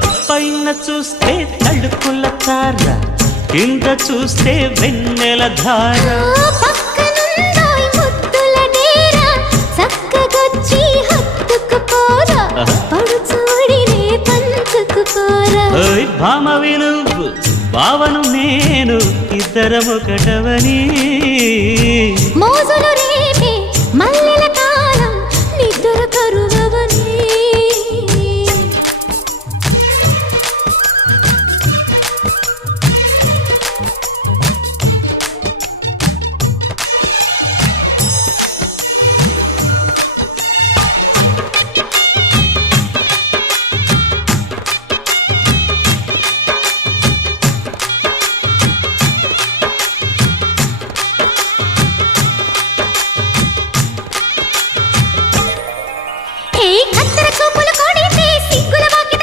పైన చూస్తే తడుకుల తార, కింద చూస్తే వెన్నెల ధార. పక్కనుందోయ్ ముద్దుల డేరా, చక్కగొచ్చి హత్తుకుపోరా, పడు చూడినే పంచుకుపోరా. భామ విలువు భావను నేను, ఇద్దరమొకటవని మోజులు రేపే మల్లె